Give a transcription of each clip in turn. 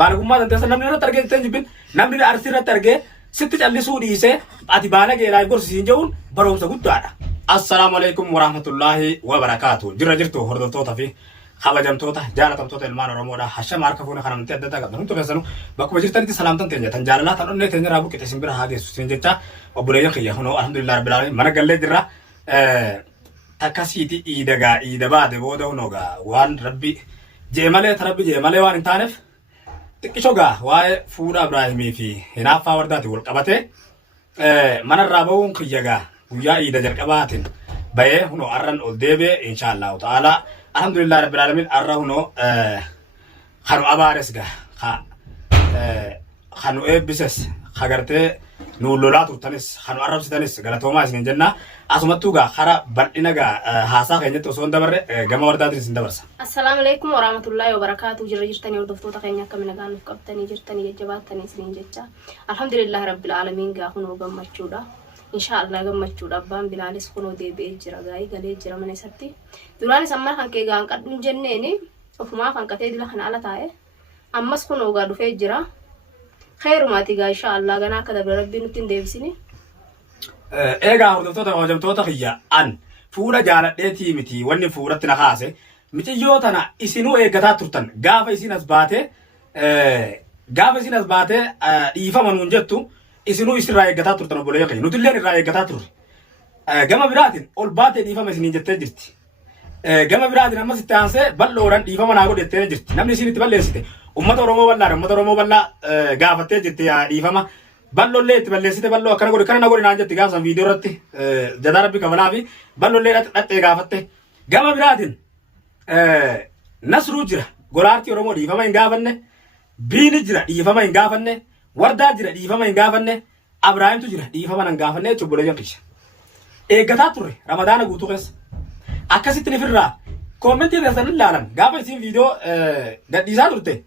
baalagummaa dandeessa namni irratti argee jettee jibbin namni arsii irratti argee sitti callisuu dhiisee ati baalagee laayif gorsiisiin jechuun barumsa guddaadha. Assalaamu alaikum warahmatullahi wabarakaatuh. Jirra jirtu hordoftoota fi kabajamtoota jaalatamtoota ilmaan Oromoodha. Hashama harka fuuna kana nuti adda addaa qabna. Hundi keessanuu bakkuma jirtanitti salaamtan teenya tan jaalalaa tan onnee teenya irraa buqqite simbira haa geessu siin jecha obboleeyyan kiyya hunoo alhamdulillah rabbil alamin mana gallee jirra. Takkasiiti iidagaa iida baate booda hunoogaa waan rabbi jee malee waan hin taaneef xiqqisho gaa waa'ee fuudha Ibraahimii fi hinaaffaa wardaati wal qabate manarraa bahuun kiyya gaa guyyaa iida jalqabaatiin bahee hunoo arran ol deebi'e inshaallahu ta'ala alhamdulillah rabbil alamin arra hunoo kanu abaares gaa kanu eebbises kagartee nuun lolaa turtanis kanu arrabsitanis galatoomaa isin jenna asumattuu gaa kara bal'ina gaa haasaa keenyatti osoo hin dabarre gama wardaatiin isin dabarsa. Assalaamu alaikum warahmatullahi wabarakatuh. Jirra jirtanii hordoftoota keenya akka mina gaannuuf qabtanii jirtanii jajjabaattanii isiniin jecha alhamdulillah rabbil alamin gaa hunoo gammachuudha. Inshaallah gammachuudha abbaan Bilaalis kunoo deebi'ee jira gaa'ii galee jira mana isatti. Duraanis amma kan kee gaan qadhuun jenneeni ofumaa kan qatee dila kana ala taa'e ammas kunoo gaa dhufee jira. Khairumaati gaa inshaallah ganaa akka dabre rabbiin nutti hin deebisini. Egaa hordoftoota kabajamtoota kiyya an fuula jaaladheetii miti wanni fuulatti na kaase mitiyyoo tana isinuu eeggataa turtan gaafa isin as baatee dhiifama nuun jettu isinuu isirraa eeggataa turtan obboleeyyan keenya nutilleen irraa eeggataa turre. Gama biraatiin ol baatee dhiifama isiniin jettee jirti. Gama biraatiin ammas itti aansee bal'oodhaan dhiifama naa godhettee jirti. Namni isin itti balleessite ummata Oromoo bal'aa gaafattee jirti dhiifama. Bal'ollee itti balleessite bal'oo akkana godhe kana na godhe naan jetti gaafsan viidiyoo irratti jadaa rabbi kabalaa fi bal'ollee dhattee gaafatte. Gama biraatiin Nasruu jira goraartii Oromoo dhiifama hin gaafanne. Biini jira dhiifama hin gaafanne. Wardaa jira dhiifama hin gaafanne. Abrahaamtu jira dhiifama hin gaafanne jechuun obboleeyyan keenya. Eeggataa turre Ramadaana guutuu keessa. Akkasitti nifirraa koomentii keessan ilaalan gaafa isin viidiyoo gadhiisaa turte.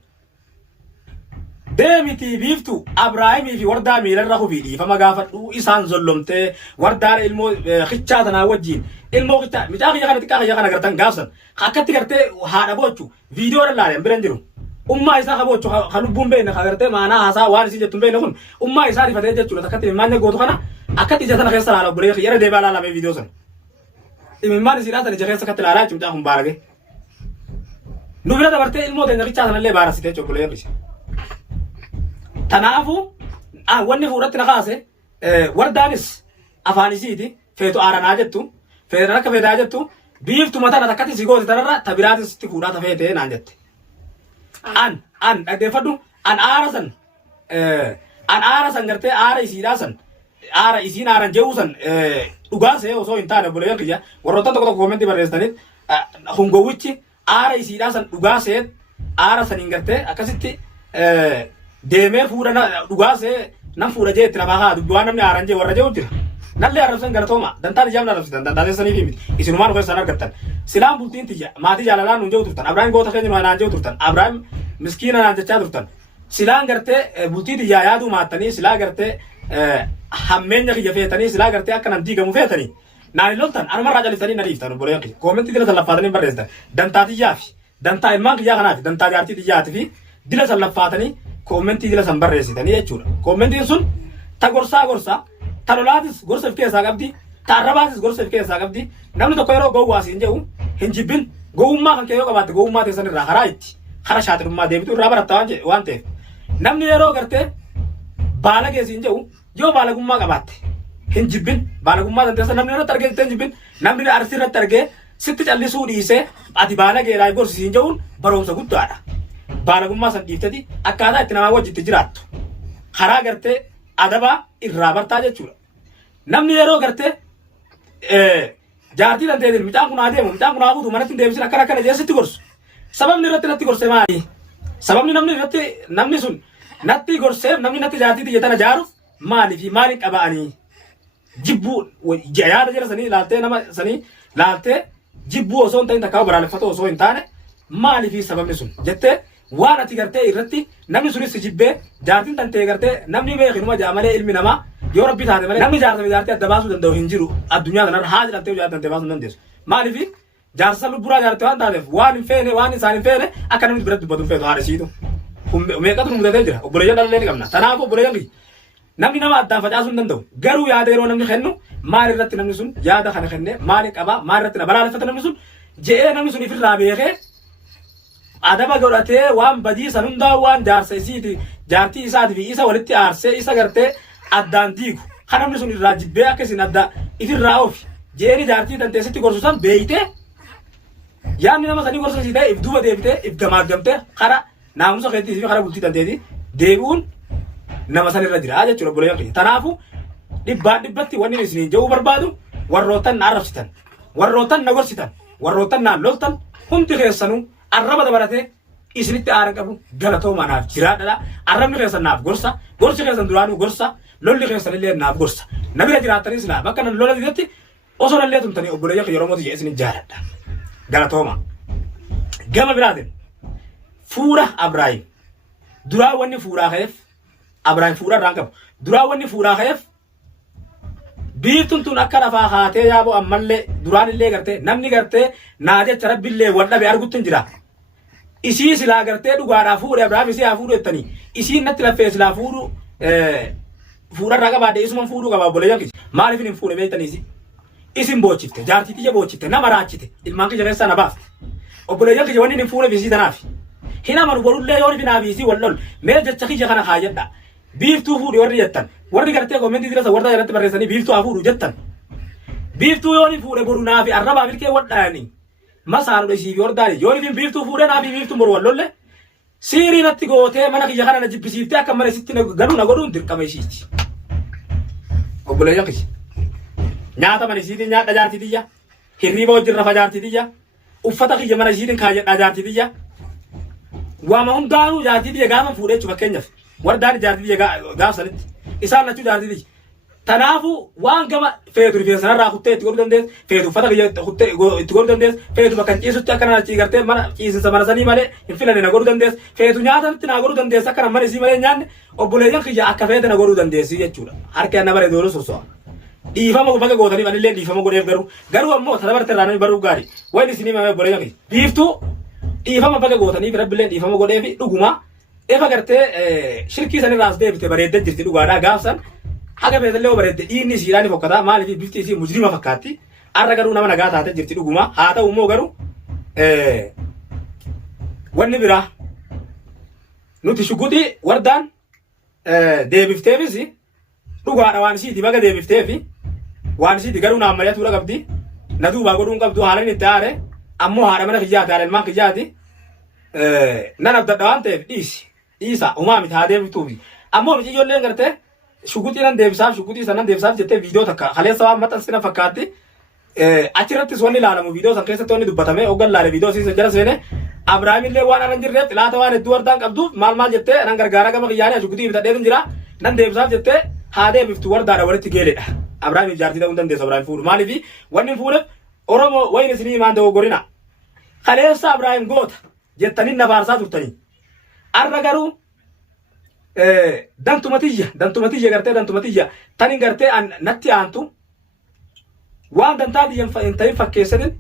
Deemiti biiftu Abrahaamii fi wardaa miilarra hufii dhiifama gaafadhu isaan zollomtee wardaara ilmoo khichaa tanaa wajjin ilmoo khichaa micaa kiyya kana xiqqaa kiyya kana gartan gaafsan akkatti gartee haadha boochu viidiyoo irra ilaalan biran jiru. Ummaa isaa kaboochu kan lubbuun beekne kan gartee maanaa haasaa waan isin jettu beekne kun ummaa isaa rifatee jechuudha takkatti imimmaan gootu kana akkatti ija sana keessa laala obbolee kiyya deebaa laalamee viidiyoo sana. Imimmaan isiidhaa sana ija keessa akkatti laalaa jechuudha kun baarage. Nu bira dabartee ilmoo teenya khichaa sanallee baarasitee jechuudha obbolee kiyya. Tanaafu wanni fuudhatti na kaase wardaanis afaan isiiti feetu aaranaa jettu feetan akka feetaa jettu biiftu matana takkatti si goote tanarra tabiraatis itti fuudhaa tafeetee naan jette. An dhaggeeffadhu an aara san gartee aara isiidhaa san aara isiin aaran je'uu san dhugaasee osoo hin taane obboleeyyan kiyya warroottan tokko koomentii barreessaniit hungowwichi aara isiidhaa san dhugaasee aara saniin gartee akkasitti deemee fuudha dhugaasee nan fuudha jee itti lafaa haa dubbi waan namni aaran jee warra jee'u jira. Nallee arrabsan galatooma dantaan ijaam arrabsitan dantaasessanii fi miti isinumaan keessan argattan. Silaan bultiin tiyya maatii jaalalaan nuun jee'u turtan Abrahaam goota keenya naan jee'u turtan Abrahaam miskiina naan jechaa turtan. Silaan gartee bultii tiyyaa yaaduu maattanii silaa gartee hammeenya kiyya feetanii silaa gartee akka nan diigamu feetanii naan loltan anumarraa califtanii na dhiiftan obboleeyyan kiyya koomentii dila sallaffaatanii barreessitan dantaa tiyyaa fi dantaa ilmaan kiyyaa kanaa fi dantaa jaartii tiyyaati fi dila sallaffaatanii koomentii dila san barreessitanii jechuudha. Koomentiin sun ta gorsaa ta lolaatis gorsa of keessaa qabdi ta arrabaatis gorsa of keessaa qabdi namni tokko yeroo gowwaasiin jedhu hin jibbin gowwummaa kan kee yoo qabaatte gowwummaa teessan irraa karaa itti kara shaaxirummaa deebitu irraa baratta waan ta'eef namni yeroo gartee baalageesiin jedhu yoo baalagummaa qabaatte hin jibbin baalagummaa danteessa namni irratti argee hin jibbin namni arsii irratti argee sitti callisuu dhiisee ati baalageedhaa gorsisiin jedhuun barumsa guddaadha. Baalagummaa san dhiifteti akkaataa itti namaa wajjitti jiraattu karaa gartee adabaa irraa bartaa jechuudha. Namni yeroo gartee jaartii danteetiin midhaan kun haa deemu midhaan kun haa guutu manatti hin deebisin akkana jeesitti gorsu. Sababni irratti natti gorse maali? Sababni namni sun natti gorseef namni natti jaartii tiyya tana jaaruuf maalii fi maaliin qaba'anii jibbuu yaada jira sanii laaltee nama sanii laaltee jibbuu osoo hin ta'in takkaa baraaleffatoo osoo hin taane maalii fi sababni sun jettee waan ati gartee irratti namni sunis jibbee jaartiin tantee gartee namni beekinuma jaa malee ilmi namaa yoo rabbi taate malee namni jaartii adda baasuu danda'u hin jiru addunyaa kanarra haa jedhamtee jaartii tantee baasuu dandeessu. Maaliif jaarsa lubburaa jaartii waan taateef waan hin feene waan isaan hin feene akka namni biratti dubbatu hin feetu haadha siitu. meeqatu nu mudatee jira obboleeyyan dhallee ni qabna kanaafuu obboleeyyan kiyya namni nama addaan facaasuu hin danda'u garuu yaada yeroo namni kennu maal irratti namni sun yaada kana kennee maali qaba maal irratti na balaaleffata namni sun je'ee namni sun ifirraa beekee adaba godhatee waan badii san hundaa waan jaarsa isiiti jaartii isaati fi isa walitti aarsee isa gartee addaan diigu kan namni sun irraa jibbee akka isin adda ifirraa ofi je'eni jaartii danteessitti gorsu san beeyitee yaadni nama sanii gorsa sii ta'e if duuba deebitee if gamaagamtee kara naamusa keetii fi kara bultii danteetii deebi'uun nama san irra jira jechuudha obboleeyyan keenya tanaafu dhibbaan dhibbatti wanni isiniin jedhuu barbaadu warrootan na arrabsitan warrootan na gorsitan warrootan naan loltan hundi keessanuu arraba dabalatee isinitti aaran qabu galatoomaa naaf jiraadha arrabni keessan naaf gorsa gorsi keessan duraanuu gorsa lolli keessan illee naaf gorsa namira jiraatanis laa bakka nan lola didetti osoo nallee tumtanii obboleeyyan keenya Oromooti jedhe isinin jaaladha galatoomaa gama biraatiin fuudha Abrahaam duraa wanni fuudhaa ka'eef Abrahaam fuudha irraan qabu duraa wanni fuudhaa ka'eef biiftuun tun akka lafaa haatee yaaboo ammallee duraan illee gartee namni gartee naa jecha rabbillee wal dhabe argutti hin jira isii silaa gartee dhugaadhaa fuudhe Abrahaam isii haa fuudhu jettanii isiin natti laffee silaa fuudhu fuudha irraa qabaadhe isuman fuudhuu qaba obboleeyyan keenya maaliif hin fuudhe beektaniisi isin boochifte jaartii tiyya boochifte nama raachite ilmaan kiyya keessaa na baafte obboleeyyan keenya wanni hin fuudhe isii tanaaf hin amanu godhullee yoo finaa fi isii wal lol mee jecha kiyya kana kaayadha biiftuu fuudhi warri jettan warri gartee koomentii dirasa warra irratti barreessanii biiftuu haa fuudhu jettan biiftuu yoo ni fuudhe boru naa fi arrabaa filkee wadhaani masaanudha isii fi hordaani yoo ni biiftuu fuudhe naa fi biiftuu boru wal lolle siirii natti gootee mana kiyya kana na jibbisiiftee akka mana sitti galuu na godhuun dirqama isiiti obboleeyyan kiyya nyaata mana isiitiin nyaadha jaartii tiyya hirriiba wajjin rafa jaartii tiyya uffata kiyya mana isiitiin kaayadha jaartii tiyya waama hundaanuu jaartii tiyya gaafa fuudhee jechuudha fakkeenyaaf wardaan jaartii tiyya gaaf sanitti isaan lachuu jaartii tiyya tanaafu waan gama feetu rifeensa narraa kuttee itti godhuu dandeessu feetu uffata kiyya kuttee itti godhuu dandeessu feetu bakka hin ciisutti akka na ciigartee mana ciisinsa mana sanii malee hin filanne na godhuu dandeessu feetu nyaatatti na godhuu dandeessu akka mana isii malee nyaanne obboleeyyan kiyya akka feete na godhuu dandeessi jechuudha harka na bare doolu soso'a dhiifama baga gootaniif anillee dhiifama godheef garuu ammoo tadabarte irraa namni baruu gaarii waan isinii mamee obboleeyyan kiyya biiftuu dhiifama baga gootaniif rabbiillee dhiifama godheef dhuguma efa gartee shirkii sanirraas deebite bareeddee jirti dhugaadhaa gaafsan haga feetallee bareedde dhiinni isiidhaan fokkataa maaliif bifti isii mujrima fakkaatti arra garuu nama nagaa taate jirti dhuguma haa ta'u immoo garuu wanni biraa nuti shuguxii wardaan deebifteefis dhugaadha waan isiiti baga deebifteefi waan isiiti garuu naan mari'atuudha qabdi na duubaa godhuun qabdu haala inni itti aare ammoo haadha mana kiyyaati haadha ilmaan kiyyaati nan abdadha waan ta'eef dhiisa umaa miti haa deebiftuufi ammoo miti ijoolleen gartee shuguxii nan deebisaaf shuguxii sanan deebisaaf jettee viidiyoo takka kaleessa waan maxxansina fakkaatti achirrattis wanni ilaalamu viidiyoo san keessatti wanni dubbatame hoggan laale viidiyoo siisan jala seene Abrahaamillee waan anan jirreef xilaata waan hedduu wardaan qabduuf maal jettee nan gargaara gama kiyyaanii shuguxii bitadheetu jira nan deebisaaf jettee haa deebiftu wardaadha walitti geeledha Abrahaamiif jaartii ta'uu dandeessa Abrahaam fuudhu maaliif wanni fuudheef Oromoo wayni isinii maan dogoggorina kaleessa Abrahaam goota jettanii na faarsaa turtanii arra garuu dantumatiyya gartee dantumatiyya tani gartee natti aantu waan dantaati hin ta'in fakkeessatin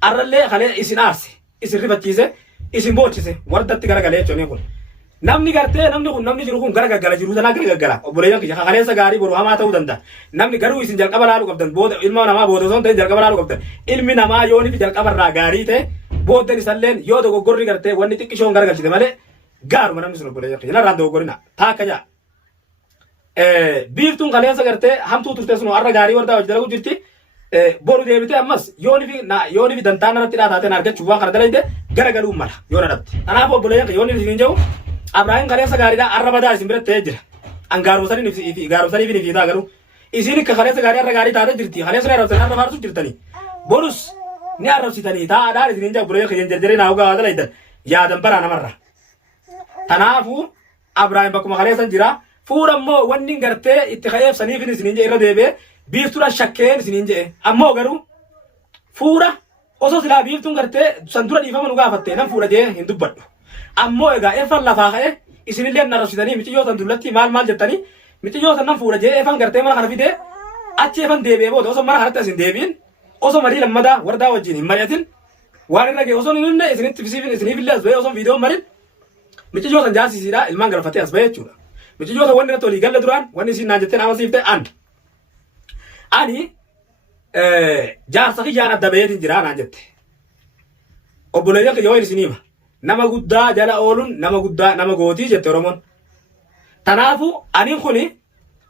arrallee kalee isin aarse isin rifachiise isin boochise wardatti garagalee jechuun kun namni gartee namni jiru kun garagala jiru tanaa garagala obboleeyyan kiyya kaleessa gaarii boru hamaa ta'uu danda'a namni garuu isin jalqaba laaluu qabdan booda ilma namaa booda osoo hin ta'in jalqaba laaluu qabdan ilmi namaa yoo nifi jalqaba irraa gaarii ta'e booddeen isalleen yoo dogoggorri gartee wanni xiqqishoon garagalchite malee gaaruma namni sun obboleeyyan kiyya narraan dogoggorina taakka jaa biiftuun kaleessa gartee hamtuu turte sun arra gaarii wardaa hojii dalagu jirti boru deebite ammas yooni fi dantaan irratti dhaataateen argachuuf waan kana dalayte garagaluun mala yoo nadhabde kanaaf obboleeyyan kiyya yooni isin jedhu Abrahaam kaleessa gaariidha arra badaa isin biratti ta'ee jira gaaromsanii fi nifiitaa garuu isin akka kaleessa gaarii arra gaarii taatee jirti kaleessa ni arrabsanii arra faarsu jirtanii bonus ni arrabsitanii taa'aadhaan isin jedhu obboleeyyan kiyya jarjaree naa ugaa dalaytan yaadan baraa namarra kanaafuu Abrahaam bakkuma kaleessa jira fuudha immoo wanni gartee itti ka'eef saniif isin jedhe irra deebi'ee biiftuudha shakkeen isin jedhe ammoo garuu fuudha osoo silaa biiftuun gartee san dura dhiifama nu gaafatte nan fuudha jee hin dubbadhu ammoo egaa eeffan lafaa ka'e isinillee na rabsitanii miciyyoo san dullatti maal jettanii miciyyoo san nan fuudha jee eeffan gartee mana kana fidee achi eeffan deebi'ee booda osoo mana kanatti asin deebi'in osoo marii lammadaa wardaa wajjin hin mari'atin waan irra ga'e osoo hin hinne isinitti fisiifin isiniifillee as ba'ee osoo viidiyoon marin Michiyyoo san jaarsiisiidha ilmaan galfatee as bahee jechuudha. Michiyyoo san wanni irratti walii galle duraan wanni isin naan jettee nama siifte ani jaarsa kiyyaan adda baheetiin jira naan jette. Obboleeyyan kiyya wayin isiniima. Nama guddaa jala ooluun nama guddaa nama gootii jette Oromoon. Tanaafu ani kuni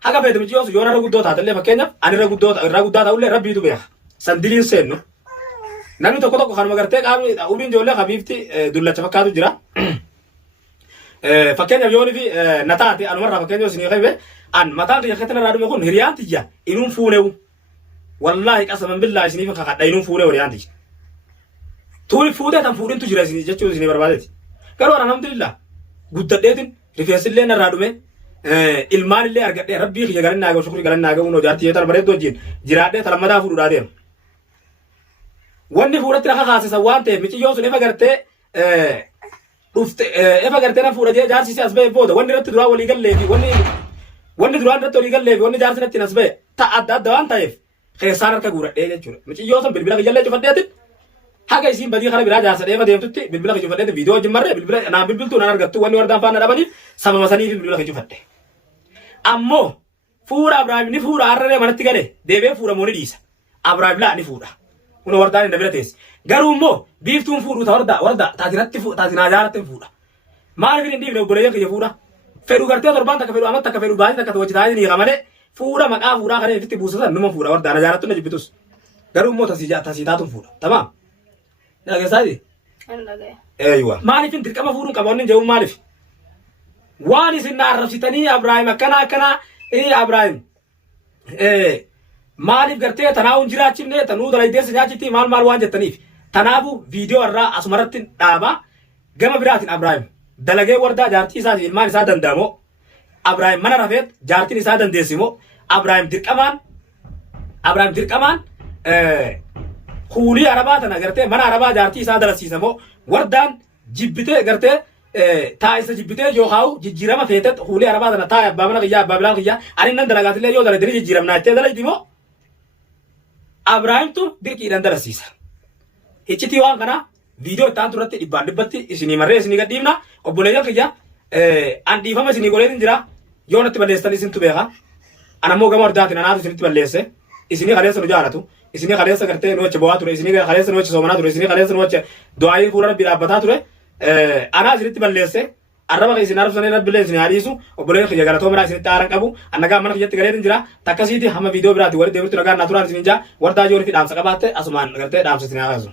haga feete michiyyoo sun yoo irra guddoo taatellee fakkeenyaaf ani irra guddaa ta'ullee rabbiitu beeka. Sandiliin seennu. Namni tokko kanuma gartee qaamni umriin ijoollee qabiifti dullacha fakkaatu jira. Fakkeenyaaf yooni fi nataati anumarraa fakkeenyaaf isinii qabe an mataan kiyya keetan irraa dhume kun hiriyaan tiyya inuun fuunewu. Wallaahi qasaman billaa isiniif kakadha inuun fuunewu hiriyaan tiyya. Tuuli fuudhee tan fuudhintu jira isinii jechuun isinii barbaadeeti. Garuu alhamdulillah guddadheetin rifeensillee narraa dhume ilmaanillee argadhee rabbii kiyya galan naaga shukrii galan naaga unoo jaartii yeetan bareeddoo wajjin jiraadhee talammadaa fuudhuudhaa deema. Wanni fuudhatti raka kaasisan waan ta'eef michiyyoo sun ifa gartee dhufte ifa gartee na fuudha jee jaarsisi as ba'e booda wanni irratti duraan walii gallee fi wanni duraan irratti walii gallee fi wanni jaarsi irratti as ba'e adda waan ta'eef keessaan harka guuradhee jechuudha. Michiyyoo sun bilbila kiyyallee cufadheetin haga isiin badii kana biraa jaarsa dheefa deemtutti bilbila kiyya cufadheetin viidiyoo wajjin marree bilbila naan bilbiltuu naan argattu wanni wardaan faana dhabaniif sababa saniif bilbila kiyya cufadhe. Ammoo fuudha Abrahaam ni fuudha harree manatti galee deebee fuudha moo ni dhiisa. Abrahaam laa ni fuudha. Kun wardaan hin dabila teessi. Garuu immoo biiftuun fuudhu warda taatinaa jaalatti fuudha. Maaliif hin dhiifne obboleeyyan kiyya fuudha. Fedhu gartee torbaan takka fedhu amatti takka fedhu baay'ee takka wajji taa'ee ni malee fuudha maqaa fuudhaa kana ifitti buusatan numa fuudha wardaan jaalattu na jibbitus. Garuu immoo tasii taatuun fuudha. Tamaam. Dhageessaati? Eeywa. Maaliif hin dirqama fuudhuun qaba wanni jedhu maaliif? Waan isin na arrabsitanii Abrahaam akkana Abrahaam maaliif gartee tanaa'uun jiraachifne tanuu dalaydeessa nyaachitti maal waan jettaniif tanaafu viidiyoo irraa asumarratti dhaaba gama biraatiin Abrahaam dalagee wardaa jaartii isaatiin ilmaan isaa danda'amoo Abrahaam mana rafeet jaartiin isaa dandeessimoo Abrahaam dirqamaan kuulii arabaa tana gartee mana arabaa jaartii isaa dalasiisamoo wardaan jibbitee gartee taa'isa jibbitee yoo haa'u jijjiirama feetet kuulii arabaa tana taa'e abbaa mana kiyyaa abbaa bilaan kiyyaa ani nan dalagaatillee yoo daladanii jijjiiramnaa jettee dalaytimoo Abrahaam tu dirqiidhaan darasiisa. Iccitii waan kana viidiyoo itti aantu irratti dhibbaan dhibbatti isinii marree isinii gadhiifna obboleeyyan kiyya an dhiifama isinii godheetin jira yoo natti balleessan isintu beeka. An ammoo gama wardaatiin anaatu isinitti balleesse isinii kaleessa nu jaalatu isinii kaleessa gartee nu wacha bo'aa ture isinii kaleessa nu wacha soomanaa ture isinii kaleessa nu wacha du'aayii fuula rabbii dhaabbataa ture anaa isinitti balleesse arraba isin arabsanii rabbilee isin hadiisu obboleeyyan kiyya galatoo maraa isinitti aaran qabu annagaa mana kiyyatti galeetin jira takkasiiti hamma viidiyoo biraati wali deebitu nagaa naa turaan isin jaa wardaa joori fi dhaamsa qabaatte asumaan gartee dhaamsa isin haasu.